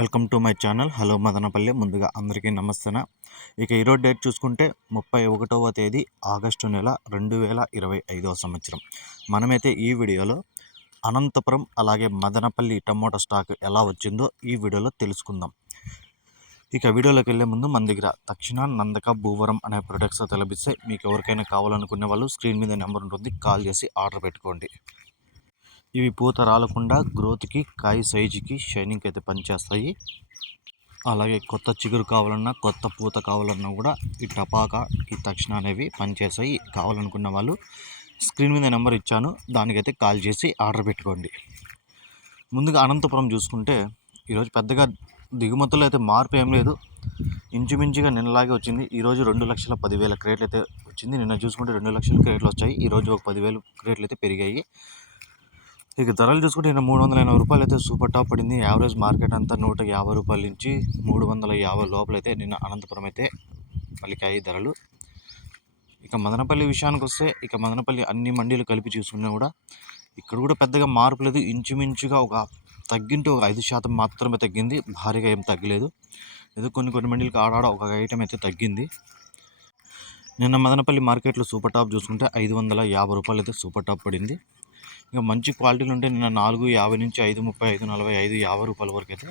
Welcome to my channel. Hello Madanapalle. ముందుగా అందరికీ నమస్తేన? ఇక ఈరోజు డేట్ చూసుకుంటే ముప్పై ఒకటవ తేదీ ఆగస్టు నెల రెండు వేల ఇరవై ఐదవ సంవత్సరం. మనమైతే ఈ వీడియోలో అనంతపురం అలాగే మదనపల్లి టమోటా స్టాక్ ఎలా వచ్చిందో ఈ వీడియోలో తెలుసుకుందాం. ఇక వీడియోలోకి వెళ్ళే ముందు మన దగ్గర తక్షణ నందక భూవరం అనే ప్రొడక్ట్స్ అయితే మీకు ఎవరికైనా కావాలనుకునే వాళ్ళు స్క్రీన్ మీద నెంబర్ ఉంటుంది. కాల్ చేసి ఆర్డర్ పెట్టుకోండి. ఇవి పూత రాలకుండా గ్రోత్కి కాయ సైజుకి షైనింగ్కి అయితే పనిచేస్తాయి. అలాగే కొత్త చిగురు కావాలన్నా కొత్త పూత కావాలన్నా కూడా ఈ టపాకా ఈ తక్షణ అనేవి పనిచేస్తాయి. కావాలనుకున్న వాళ్ళు స్క్రీన్ మీద నెంబర్ ఇచ్చాను. దానికైతే కాల్ చేసి ఆర్డర్ పెట్టుకోండి. ముందుగా అనంతపురం చూసుకుంటే ఈరోజు పెద్దగా దిగుమతులు అయితే మార్పు ఏం లేదు. ఇంచుమించుగా నిన్నలాగే వచ్చింది. ఈరోజు రెండు లక్షల పదివేల క్రేట్లు అయితే వచ్చింది. నిన్న చూసుకుంటే రెండు లక్షల క్రేట్లు వచ్చాయి. ఈరోజు ఒక పదివేలు క్రేట్లు అయితే పెరిగాయి. ఇక ధరలు చూసుకుంటే నేను మూడు వందల ఎనభై రూపాయలు అయితే సూపర్ టాప్ పడింది. యావరేజ్ మార్కెట్ అంతా నూట యాభై రూపాయల నుంచి మూడు వందల యాభై లోపలైతే నిన్న అనంతపురం అయితే పలికాయి ధరలు. ఇక మదనపల్లి విషయానికి వస్తే ఇక మదనపల్లి అన్ని మండీలు కలిపి చూసుకున్నా కూడా ఇక్కడ కూడా పెద్దగా మార్పు లేదు. ఇంచుమించుగా ఒక తగ్గింటే ఒక ఐదు శాతం మాత్రమే తగ్గింది. భారీగా ఏం తగ్గలేదు. ఏదో కొన్ని కొన్ని మండీలకు ఆడాడ ఒక ఐటమ్ అయితే తగ్గింది. నిన్న మదనపల్లి మార్కెట్లో సూపర్ టాప్ చూసుకుంటే ఐదు వందల యాభై రూపాయలు అయితే సూపర్ టాప్ పడింది. ఇంకా మంచి క్వాలిటీలు ఉంటే నిన్న నాలుగు యాభై నుంచి ఐదు ముప్పై ఐదు నలభై ఐదు యాభై రూపాయల వరకు అయితే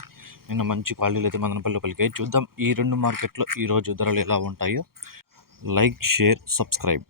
నిన్న మంచి క్వాలిటీలు అయితే మదనపల్లి పలికాయి చూద్దాం. ఈ రెండు మార్కెట్లో ఈరోజు ధరలు ఎలా ఉంటాయో. Like share subscribe.